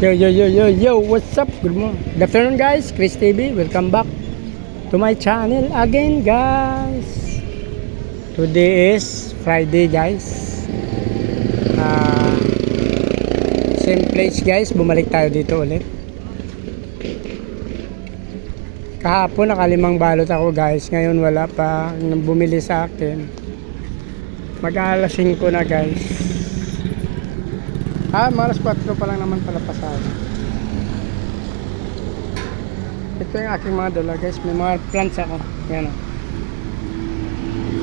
Yo, what's up? Good afternoon guys, Chris TV. Welcome back to my channel again guys. Today is Friday guys. Same place guys, bumalik tayo dito ulit. Kahapon nakalimang balot ako guys, ngayon wala pa bumili sa akin. Mag-aalas 5 na guys. Malas 4 pa lang naman pala pasada. Ito yung aking mga dala guys. May mga plants ako. Yan o.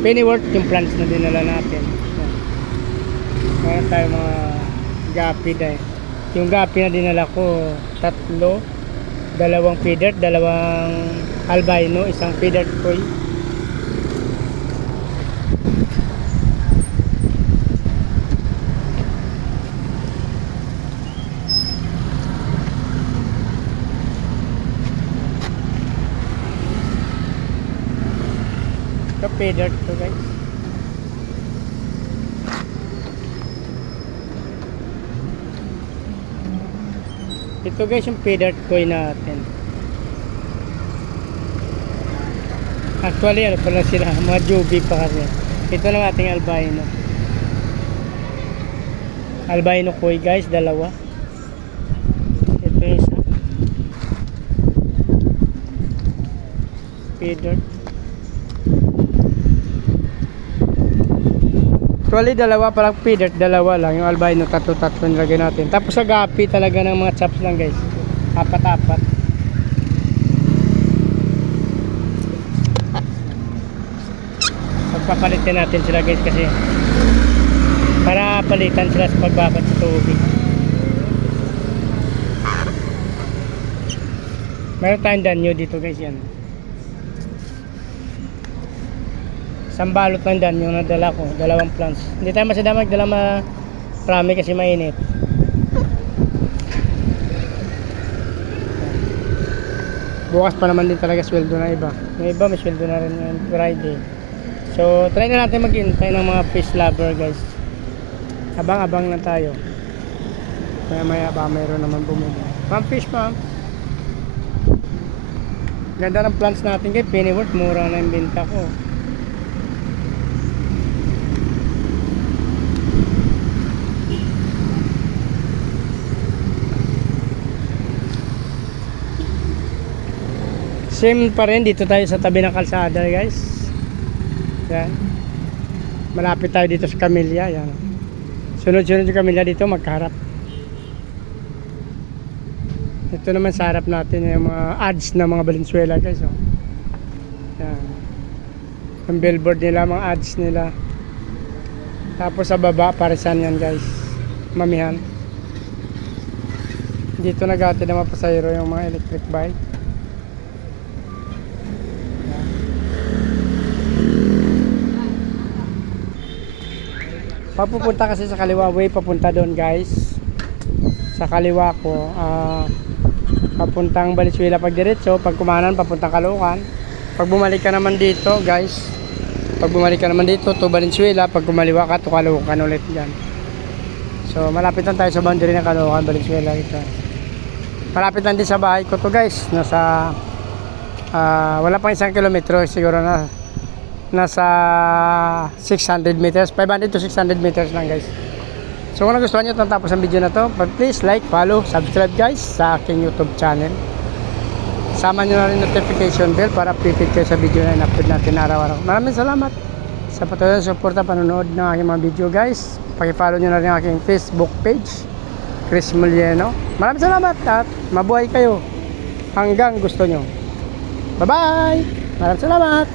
Pennyworth yung plants na dinala natin. Yan. Meron tayo mga gapi dahil. Yung gapi na dinala ko, 3. 2 feeder, 2 albino, 1 feeder koi. Ito feeder to guys. Ito guys yung feeder koi natin. Actually ano pala sila, mga jubi pa kasi. Ito lang ating albino. Albino koi guys, 2. Ito yung isa. Feeder. Actually, 2 palang feeder, 2 lang. Yung albino, 3 nilagay natin. Tapos sa gapi talaga ng mga chops lang guys. 4. Pagpapalitin natin sila guys kasi para palitan sila sa pagbakot sa tubig. Meron tayong danyo dito guys yan. Isang balot ng danyo na dala ko, 2 plants. Hindi tayo masadama magdala marami kasi mainit. Bukas pa naman din talaga sweldo na iba. Yung iba may sweldo na rin ngayon Friday. So try na natin maghintay ng mga fish lover guys. Abang-abang na tayo. Maya ba mayroon naman bumili. Ma'am fish ma'am. Ganda ng plants natin kay Pennyworth, mura na yung benta ko. Same pa rin, dito tayo sa tabi ng kalsada guys. Yan. Malapit tayo dito sa Camellia. Yan. Sunod-sunod yung Camellia dito, magkaharap. Ito naman sa harap natin yung mga ads na mga Valenzuela guys. Oh. Yan. Ang billboard nila, mga ads nila. Tapos sa baba, parisan yan guys. Mamihan. Dito nagati na mga pasahero yung mga electric bike. Papupunta kasi sa kaliwa way, papunta doon guys. Sa kaliwa ko, papuntang Valenzuela pag diretso, pag kumanan papuntang Caloocan. Pag bumalik ka naman dito guys, pag bumalik ka naman dito to Valenzuela, pag kumaliwa ka to Caloocan ulit diyan. So malapit lang tayo sa boundary ng Caloocan, Valenzuela ito. Malapit lang din sa bahay ko to guys, nasa wala pang 1 kilometro siguro na. Nasa 600 meters, 500 to 600 meters lang guys. So kung nagustuhan nyo itong tapos ang video na to, please like, follow, subscribe guys sa aking YouTube channel. Sama nyo na rin notification bell para updated kayo sa video na in-upload natin araw-araw. Maraming salamat sa patuloy na suporta panonood ng aking mga video guys. Paki-follow nyo na rin ang aking Facebook page, Chris Mulieno. Maraming salamat at mabuhay kayo hanggang gusto nyo. Bye bye! Maraming salamat!